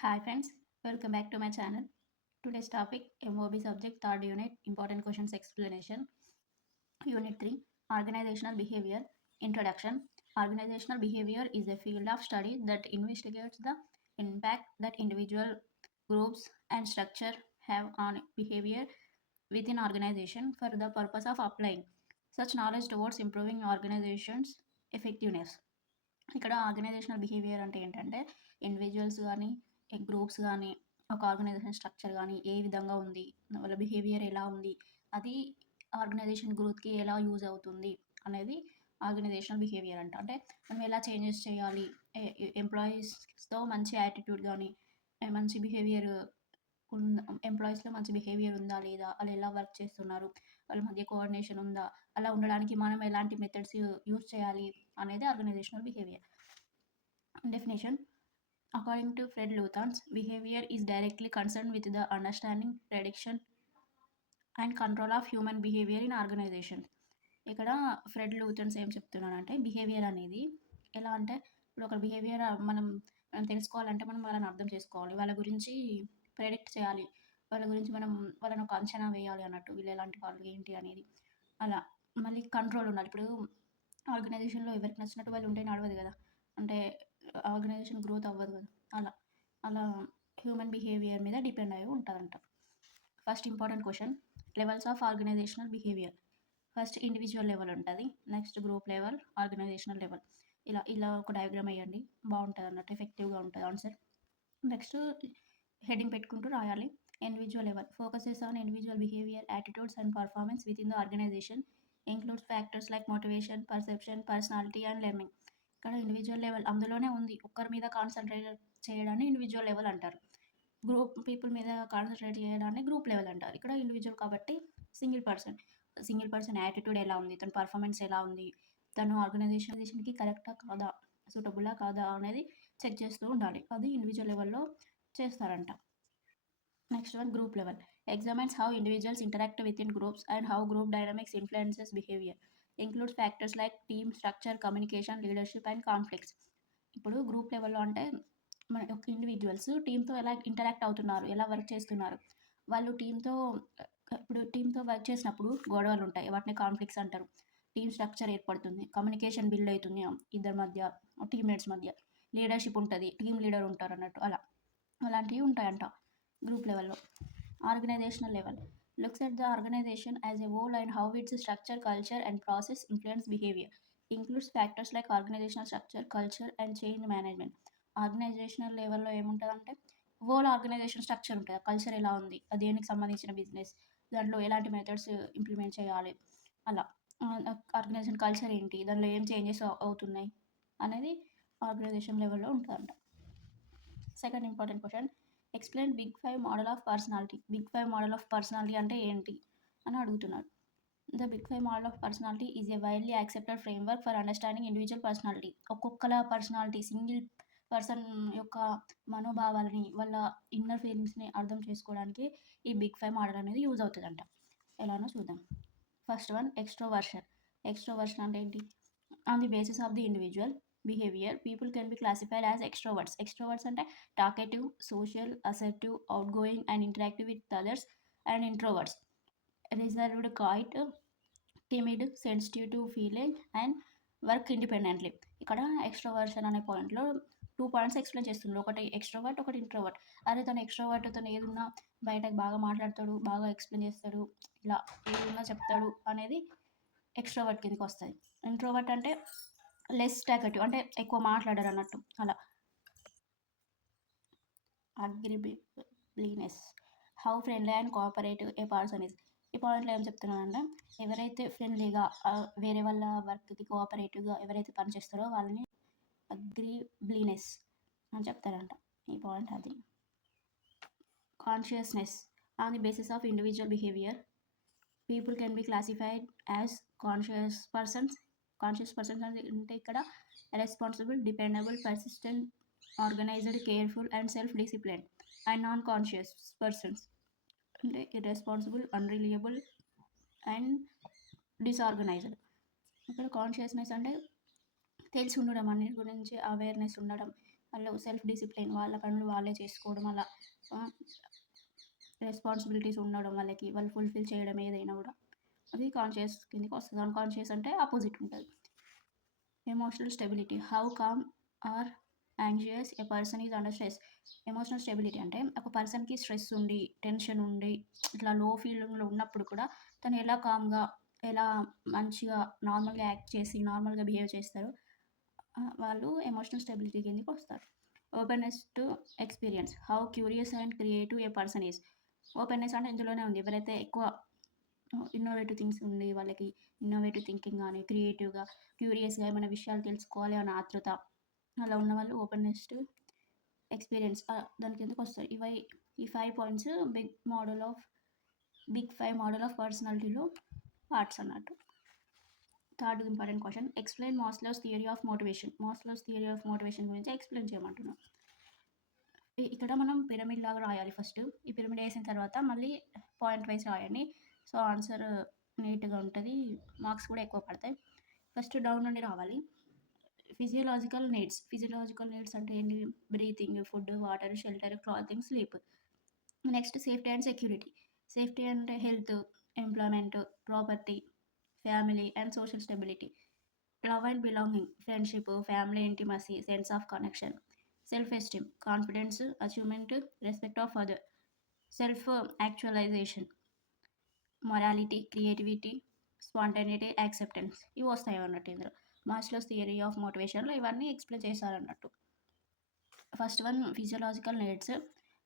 Hi friends, welcome back to my channel. Today's topic MOB subject third unit important questions explanation. Unit 3 Organizational Behavior Introduction. Organizational behavior is a field of study that investigates the impact that individual groups and structure have on behavior within organization for the purpose of applying such knowledge towards improving organization's effectiveness. ఇక్కడ organisational behaviour అంటే ఏంటంటే individuals కానీ groups కానీ ఒక organisation structure కానీ ఏ విధంగా ఉంది, వాళ్ళ బిహేవియర్ ఎలా ఉంది, అది ఆర్గనైజేషన్ గ్రోత్కి ఎలా యూజ్ అవుతుంది అనేది ఆర్గనైజేషనల్ బిహేవియర్ అంట. అంటే మనం ఎలా చేంజెస్ చేయాలి, ఎంప్లాయీస్తో మంచి యాటిట్యూడ్ కానీ మంచి బిహేవియర్ ఎంప్లాయీస్లో మంచి బిహేవియర్ ఉందా లేదా, వాళ్ళు ఎలా వర్క్ చేస్తున్నారు, వాళ్ళ మధ్య కోఆర్డినేషన్ ఉందా, అలా ఉండడానికి మనం ఎలాంటి మెథడ్స్ యూజ్ చేయాలి అనేది organisational behaviour. Definition. According to Fred Luthans, behavior is directly concerned with the understanding, prediction and control of human behavior in organization. ఇక్కడ ఫ్రెడ్ లూథన్స్ ఏం చెప్తున్నాడంటే బిహేవియర్ అనేది ఎలా అంటే ఇప్పుడు ఒక బిహేవియర్ మనం తెలుసుకోవాలంటే మనం వాళ్ళని అర్థం చేసుకోవాలి, వాళ్ళ గురించి ప్రెడిక్ట్ చేయాలి, వాళ్ళ గురించి మనం వాళ్ళని ఒక అంచనా వేయాలి అన్నట్టు, వీళ్ళు ఎలాంటి వాళ్ళు ఏంటి అనేది. అలా మళ్ళీ కంట్రోల్ ఉండాలి. ఇప్పుడు ఆర్గనైజేషన్లో ఎవరికి నచ్చినట్టు వాళ్ళు ఉంటే నడవదు కదా, అంటే ఆర్గనైజేషన్ గ్రోత్ అవ్వదు కదా. అలా అలా హ్యూమన్ బిహేవియర్ మీద డిపెండ్ అయి ఉంటుందంట. First important question, levels of organisational behaviour. First individual level ఉంటుంది, next group level, organisational level. ఇలా ఇలా ఒక డయాగ్రామ్ వేయండి, బాగుంటుంది అన్నట్టు, ఎఫెక్టివ్గా ఉంటుంది ఆన్సర్. నెక్స్ట్ హెడ్డింగ్ పెట్టుకుంటూ రాయాలి. Individual level focuses on individual behaviour, attitudes and performance within the organisation, includes factors like motivation, perception, personality and learning. ఇక్కడ ఇండివిజువల్ లెవెల్ అందులోనే ఉంది, ఒక్కరి మీద కాన్సన్ట్రేట్ చేయడాన్ని ఇండివిజువల్ లెవెల్ అంటారు. గ్రూప్ పీపుల్ మీద కాన్సన్ట్రేట్ చేయడాన్ని గ్రూప్ లెవెల్ అంటారు. ఇక్కడ ఇండివిజువల్ కాబట్టి సింగిల్ పర్సన్ యాటిట్యూడ్ ఎలా ఉంది, తన పర్ఫార్మెన్స్ ఎలా ఉంది, తను ఆర్గనైజేషన్కి కరెక్టా కాదా, సూటబులా కాదా అనేది చెక్ చేస్తూ ఉండాలి. అది ఇండివిజువల్ లెవెల్లో చేస్తారంట. Next one group level examines how individuals interact with in groups and how group dynamics influences behaviour, includes factors like team structure, communication, leadership and conflicts. ఇప్పుడు గ్రూప్ లెవెల్లో అంటే మన యొక్క ఇండివిజువల్స్ టీంతో ఎలా ఇంటరాక్ట్ అవుతున్నారు, ఎలా వర్క్ చేస్తున్నారు, వాళ్ళు టీంతో వర్క్ చేసినప్పుడు గొడవలు ఉంటాయి, వాటిని కాన్ఫ్లిక్ట్స్ అంటారు. టీమ్ స్ట్రక్చర్ ఏర్పడుతుంది, కమ్యూనికేషన్ బిల్డ్ అవుతుంది ఇద్దరి మధ్య, టీమ్మేట్స్ మధ్య, లీడర్షిప్ ఉంటుంది, టీమ్ లీడర్ ఉంటారు అన్నట్టు, అలాంటివి ఉంటాయంట గ్రూప్ లెవెల్లో. Organisational level looks at the organisation as a whole and how its structure, culture and process influence behaviour, includes factors like organisational structure, culture and change management. Organisational లెవెల్లో ఏముంటుందంటే whole organisation structure ఉంటుంది, culture ఎలా ఉంది, దేనికి సంబంధించిన business, దాంట్లో ఎలాంటి methods implement చేయాలి, అలా ఆర్గనైజేషన్ కల్చర్ ఏంటి, దానిలో ఏం చేంజెస్ అవుతున్నాయి అనేది ఆర్గనైజేషన్ లెవెల్లో ఉంటుందంట. Second important question, explain big 5 model of personality. Big 5 model of personality అంటే ఏంటి అని అడుగుతున్నారు. The big 5 model of personality is a widely accepted framework for understanding individual personality. ఒక్కొక్కల పర్సనాలిటీ, సింగిల్ పర్సన్ యొక్క మనోభావాలని, వాళ్ళ ఇన్నర్ ఫీలింగ్స్ని అర్థం చేసుకోవడానికి ఈ బిగ్ 5 మోడల్ అనేది యూజ్ అవుతుందంట. ఎలానో చూద్దాం. First one ఎక్స్ట్రోవర్షన్. ఎక్స్ట్రోవర్షన్ అంటే ఏంటి? On the basis of the individual behaviour people can be classified as extroverts. Extroverts అంటే talkative, social, assertive, outgoing and interactive with others. And introverts reserved, quiet, timid, sensitive to feeling and work independently. ఇక్కడ extroversion అనే పాయింట్లో 2 points explain చేస్తున్నారు, ఒకటి extrovert, ఒకటి introvert. అదే తను extrovert, తను ఏదున్నా బయటకు బాగా మాట్లాడతాడు, బాగా ఎక్స్ప్లెయిన్ చేస్తాడు, ఇలా ఏదున్నా చెప్తాడు అనేది ఎక్స్ట్రోవర్ట్ కిందకి వస్తుంది. ఇంట్రోవర్ట్ అంటే లెస్ టాకేటివ్, అంటే ఎక్కువ మాట్లాడరు అన్నట్టు, అలా. Agreeableness how friendly and cooperative a person is. ఈ పాయింట్లో ఏం చెప్తున్నానంటే ఎవరైతే ఫ్రెండ్లీగా వేరే వాళ్ళ వర్క్కి కోఆపరేటివ్గా ఎవరైతే పనిచేస్తారో వాళ్ళని అగ్రిబిలీనెస్ అని చెప్తారంట. ఈ పాయింట్ అది. Consciousness on the basis of individual behaviour people can be classified as conscious persons. Conscious persons అంటే ఇక్కడ responsible, dependable, persistent, organised, careful and self discipline. And non conscious persons అంటే ఇర్రెస్పాన్సిబుల్, అన్రిలయబుల్ అండ్ డిసార్గనైజ్డ్. ఇక్కడ consciousness అంటే తెలిసి ఉండడం, అన్నిటి గురించి awareness ఉండడం, వాళ్ళు సెల్ఫ్ డిసిప్లిన్, వాళ్ళ పనులు వాళ్ళే చేసుకోవడం, అలా రెస్పాన్సిబిలిటీస్ ఉండడం వాళ్ళకి, వాళ్ళు ఫుల్ఫిల్ చేయడం ఏదైనా కూడా, అది కాన్షియస్ కిందకి వస్తుంది. అన్కాన్షియస్ అంటే ఆపోజిట్ ఉంటుంది. Emotional stability, how calm or anxious a person is under stress. Emotional stability అంటే ఒక పర్సన్కి స్ట్రెస్ ఉండి, టెన్షన్ ఉండి, ఇట్లా లో ఫీలింగ్లో ఉన్నప్పుడు కూడా తను ఎలా కామ్గా, ఎలా మంచిగా నార్మల్గా యాక్ట్ చేసి నార్మల్గా బిహేవ్ చేస్తారు, వాళ్ళు ఎమోషనల్ స్టెబిలిటీ కిందకి వస్తారు. Openness to experience, how curious and creative A person is. Openness అంటే ఇందులోనే ఉంది, ఎవరైతే ఎక్కువ ఇన్నోవేటివ్ థింగ్స్ ఉండి, వాళ్ళకి ఇన్నోవేటివ్ థింకింగ్ కానీ, క్రియేటివ్గా, క్యూరియస్గా ఏమైనా విషయాలు తెలుసుకోవాలి అనే ఆతృత, అలా ఉన్న వాళ్ళు ఓపెన్నెస్ టు ఎక్స్పీరియన్స్ దాని కిందకి వస్తాయి. ఈ 5 పాయింట్స్ బిగ్ 5 మోడల్ ఆఫ్ పర్సనాలిటీలో పార్ట్స్ అన్నట్టు. Third important question, explain Maslow's theory of motivation. Maslow's theory of motivation గురించి ఎక్స్ప్లెయిన్ చేయమంటున్నాం. ఇక్కడ మనం పిరమిడ్ లాగా రాయాలి ఫస్ట్. ఈ పిరమిడ్ వేసిన తర్వాత మళ్ళీ పాయింట్ వైజ్ రాయండి. సో ఆన్సర్ నీట్గా ఉంటుంది, మార్క్స్ కూడా ఎక్కువ పడతాయి. ఫస్ట్ డౌన్ నుండి రావాలి. ఫిజియోలాజికల్ నీడ్స్ అంటే ఏంటి? Breathing, food, water, shelter, clothing, sleep. Next safety and security. Safety అంటే health, employment, property, family and social stability. Love and belonging, friendship, family intimacy, sense of connection. Self esteem, confidence, achievement, respect of other. Self actualisation, morality, creativity, spontaneity, acceptance. ఇవి వస్తాయి అన్నట్టు ఇందులో. Maslow's theory of మోటివేషన్లో ఇవన్నీ explain చేశారన్నట్టు. First one, physiological needs.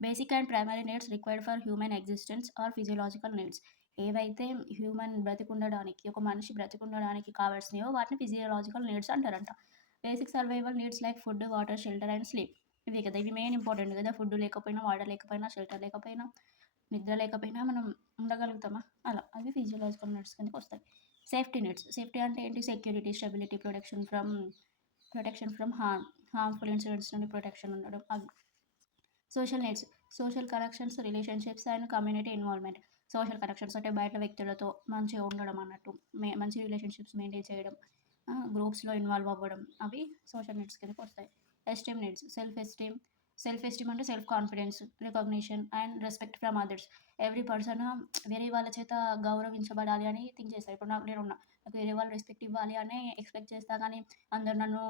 Basic and primary needs required for human existence are physiological needs. ఏవైతే human బ్రతికుండడానికి, ఒక మనిషి బ్రతికుండడానికి కావాల్సినవో వాటిని ఫిజియోలాజికల్ నీడ్స్ అంటారంట. Basic survival needs like food, water, shelter and sleep. ఇవి కదా, ఇవి మెయిన్ ఇంపార్టెంట్ కదా. ఫుడ్ లేకపోయినా, వాటర్ లేకపోయినా, షెల్టర్ లేకపోయినా, నిద్ర లేకపోయినా మనం ఉండగలుగుతామా? అలా అవి ఫిజియోలాజికల్ నీడ్స్ కిందకి వస్తాయి. Safety needs. సేఫ్టీ అంటే ఏంటి? Security, stability, protection from harmful incidents నుండి ప్రొటెక్షన్ ఉండడం అవి. Social needs, social connections, relationships and community involvement. Social connections అంటే బయట వ్యక్తులతో మంచిగా ఉండడం అన్నట్టు, మంచి రిలేషన్షిప్స్ మెయింటైన్ చేయడం, గ్రూప్స్లో ఇన్వాల్వ్ అవ్వడం, అవి సోషల్ నీడ్స్ కిందకి వస్తాయి. ఎస్టీమ్ నీడ్స్, సెల్ఫ్ ఎస్టీమ్ అంటే self confidence, recognition and respect from others. Every person వేరే వాళ్ళ చేత గౌరవించబడాలి అని థింక్ చేస్తారు. ఇప్పుడు నాకు వేరే వాళ్ళు రెస్పెక్ట్ ఇవ్వాలి అని ఎక్స్పెక్ట్ చేస్తా, కానీ అందరు నన్ను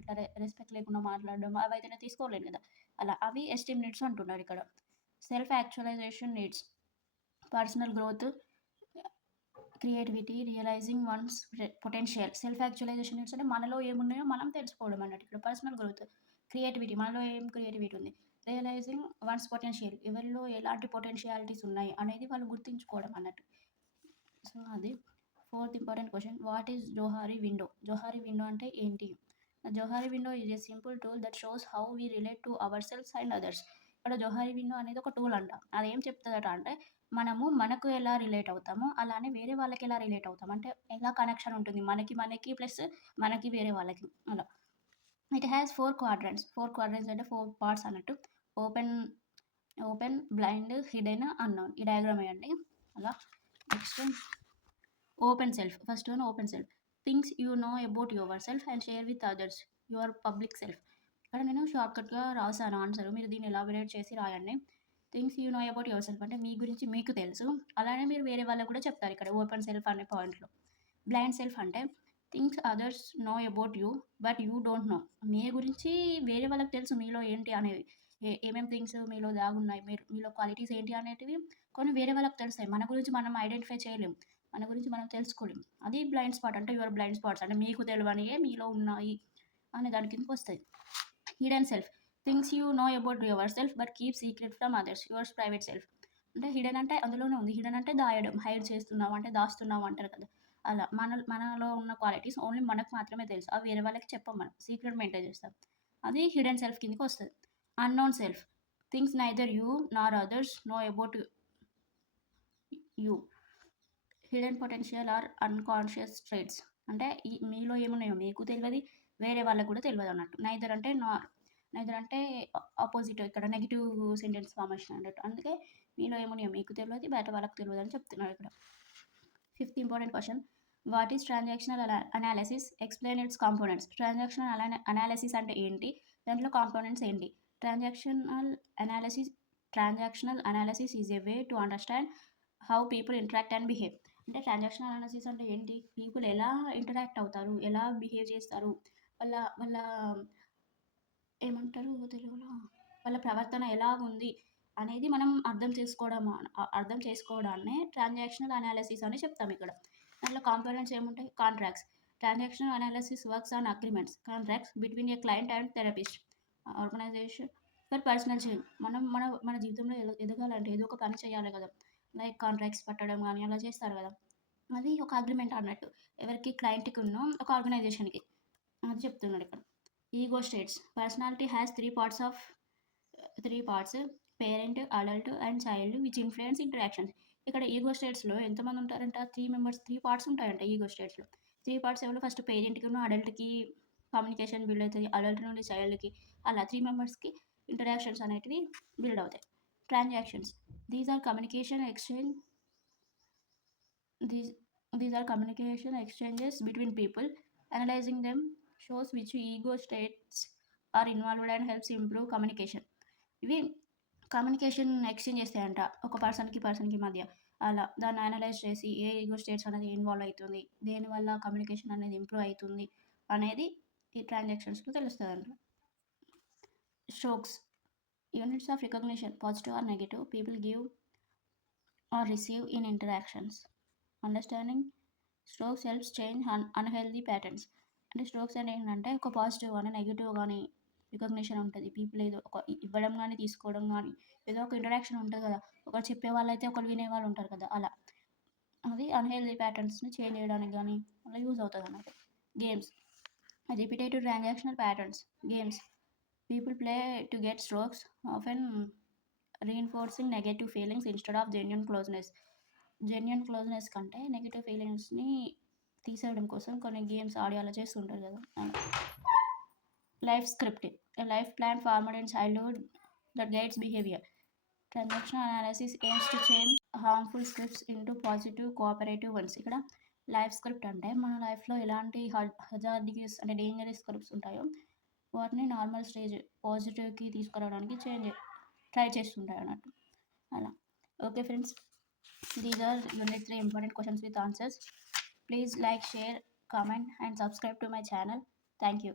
ఇట్లా రెస్పెక్ట్ లేకుండా మాట్లాడడం, అవి అయితే నేను తీసుకోలేను కదా. అలా అవి ఎస్టీమ్ నీడ్స్ అంటున్నారు ఇక్కడ. Self actualisation needs, personal growth, creativity, realising one's potential. Self actualisation needs అంటే మనలో ఏమున్నాయో మనం తెలుసుకోవడం అన్నట్టు. ఇక్కడ పర్సనల్ గ్రోత్, క్రియేటివిటీ, మనలో ఏం క్రియేటివిటీ ఉంది, రియలైజింగ్ వన్స్ పొటెన్షియల్, ఎవరిలో ఎలాంటి పొటెన్షియాలిటీస్ ఉన్నాయి అనేది వాళ్ళు గుర్తించుకోవడం అన్నట్టు. సో అది fourth important question, what is Johari window. Johari window అంటే ఏంటి? Johari window is a simple tool that shows how we relate to our selfs and others. ఇక్కడ జోహారీ విండో అనేది ఒక టూల్ అంట. అదేం చెప్తుందట అంటే మనకు ఎలా రిలేట్ అవుతామో అలానే వేరే వాళ్ళకి ఎలా రిలేట్ అవుతాం, అంటే ఎలా కనెక్షన్ ఉంటుంది మనకి ప్లస్ మనకి వేరే వాళ్ళకి, అలా. It has 4 quadrants. 4 quadrants అంటే 4 పార్ట్స్ అన్నట్టు. Open, blind, hidden, unknown. ఈ డయాగ్రామ్ వేయండి అలా. Next open self. First one open self. Things you know about your self and share with others, your public self. ఇక్కడ నేను షార్ట్కట్గా రాసాను ఆన్సర్, మీరు దీన్ని ఎలాబరేట్ చేసి రాయండి. Things you know about your self అంటే మీ గురించి మీకు తెలుసు, అలానే మీరు వేరే వాళ్ళకు కూడా చెప్తారు ఇక్కడ ఓపెన్ సెల్ఫ్ అనే పాయింట్లో. బ్లైండ్ సెల్ఫ్ అంటే things others know about you but you don't know. మీ గురించి వేరే వాళ్ళకి తెలుసు మీలో ఏంటి అనేవి, ఏమేమి థింగ్స్ మీలో దాగున్నాయి, మీలో క్వాలిటీస్ ఏంటి అనేటివి కొన్ని వేరే వాళ్ళకి తెలుస్తాయి. మన గురించి మనం ఐడెంటిఫై చేయలేం, మన గురించి మనం తెలుసుకోలేం. అది బ్లైండ్ స్పాట్ అంటే యువర్ బ్లైండ్ స్పాట్స్ అంటే మీకు తెలియనివే మీలో ఉన్నాయి అనే దాని కిందకి వస్తాయి. Hidden self, things you know about your self but keep secret from others, yours private self. అంటే హిడెన్ అంటే అందులోనే ఉంది, హిడెన్ అంటే దాయడం, హైడ్ చేస్తున్నాం అంటే దాస్తున్నాం అంటారు కదా. అలా మనలో ఉన్న క్వాలిటీస్ ఓన్లీ మనకు మాత్రమే తెలుసు, అవి వేరే వాళ్ళకి చెప్పం, మనం సీక్రెట్ మెయింటైన్ చేస్తాం. అది హిడెన్ సెల్ఫ్ కిందకి వస్తుంది. Unknown self, things neither you Nar others know about you, hidden potential are unconscious traits. అంటే మీలో ఏమున్నాయో మీకు తెలియదు, వేరే వాళ్ళకు కూడా తెలియదు అన్నట్టు. నైదర్ అంటే ఆపోజిట్, ఇక్కడ నెగిటివ్ సెంటెన్స్ ఫార్మేషన్ అన్నట్టు. అందుకే మీలో ఏమున్నాయో మీకు తెలియదు, బయట వాళ్ళకి తెలియదు అని చెప్తున్నారు ఇక్కడ. Fifth important question, what is transactional analysis, explain it's components. Transactional analysis అంటే ఏంటి, దాంట్లో కాంపోనెంట్స్ ఏంటి? Transactional analysis is a way to understand how people interact and behave. అంటే ట్రాన్సాక్షనల్ అనాలిసిస్ అంటే ఏంటి? పీపుల్ ఎలా ఇంటరాక్ట్ అవుతారు, ఎలా బిహేవ్ చేస్తారు, వాళ్ళ వాళ్ళ ఏమంటారు తెలుగులో, వాళ్ళ ప్రవర్తన ఎలా ఉంది అనేది మనం అర్థం చేసుకోవడాన్నే ట్రాన్సాక్షనల్ అనాలిసిస్ అని చెప్తాం ఇక్కడ. దాంట్లో కాంపోనెంట్స్ ఏముంటాయి? Contracts. Transactional analysis works on agreements contracts between a client and therapist organisation for personal change. మనం మన మన జీవితంలో ఎదగాలంటే ఏదో ఒక పని చేయాలి కదా, లైక్ కాంట్రాక్ట్స్ పట్టడం కానీ అలా చేస్తారు కదా, అది ఒక అగ్రిమెంట్ అన్నట్టు, ఎవరికి? క్లయింట్కి ఉన్న ఒక ఆర్గనైజేషన్కి. అది చెప్తున్నాడు ఇక్కడ. Ego states. Personality has three parts parent, adult and child which influence interactions. ఇక్కడ ఈగో స్టేట్స్లో ఎంతమంది ఉంటారంట? 3 పార్ట్స్ ఉంటాయంట ఈగో స్టేట్స్లో. 3 పార్ట్స్ ఎవరు? ఫస్ట్ పేరెంట్కి అడల్ట్కి కమ్యూనికేషన్ బిల్డ్ అవుతుంది, అడల్ట్ నుండి చైల్డ్కి, అలా 3 మెంబర్స్కి ఇంటరాక్షన్స్ అనేటివి బిల్డ్ అవుతాయి. Transactions. These are communication exchanges between people. Analyzing them shows which ego states are involved and helps improve communication. ఇవి కమ్యూనికేషన్ ఎక్స్చేంజ్ చేస్తాయంట ఒక పర్సన్కి మధ్య. అలా దాన్ని అనలైజ్ చేసి ఏ ఈగో స్టేట్స్ అనేది ఇన్వాల్వ్ అవుతుంది, దేనివల్ల కమ్యూనికేషన్ అనేది ఇంప్రూవ్ అవుతుంది అనేది ఈ ట్రాన్సాక్షన్స్లో తెలుస్తుందంట. Strokes. Units of recognition positive or negative people give or receive in interactions. Understanding strokes helps change unhealthy patterns. అంటే స్ట్రోక్స్ అంటే ఏంటంటే ఒక పాజిటివ్ కానీ నెగిటివ్ కానీ రికగ్నిషన్ ఉంటుంది. పీపుల్ ఏదో ఒక ఇవ్వడం కానీ తీసుకోవడం కానీ ఏదో ఒక ఇంటరాక్షన్ ఉంటుంది కదా, ఒకరు చెప్పే వాళ్ళైతే ఒకరు వినేవాళ్ళు ఉంటారు కదా, అలా అది అన్హెల్దీ ప్యాటర్న్స్ని చేంజ్ చేయడానికి కానీ అలా యూజ్ అవుతుంది అన్నట్టు. Games. Repetitive transactional patterns. Games. People play to get strokes often reinforcing negative feelings instead of genuine closeness కంటే నెగిటివ్ ఫీలింగ్స్ని తీసేయడం కోసం కొన్ని గేమ్స్ ఆడి అలా చేస్తుంటారు కదా. Life scripting. A life plan formed in childhood that guides behaviour. Transactional analysis aims to change harmful scripts into positive cooperative ones. ఇక్కడ లైఫ్ స్క్రిప్ట్ అంటే మన లైఫ్లో ఎలాంటి హజార్డియస్ అంటే డేంజరస్ స్క్రిప్ట్స్ ఉంటాయో వాటిని నార్మల్ స్టేజ్ పాజిటివ్కి తీసుకురావడానికి ట్రై చేస్తుంటాయి అన్నట్టు. అలా. Okay friends, these are unit 3 important questions with answers. Please like, share, comment and subscribe to my channel. Thank you.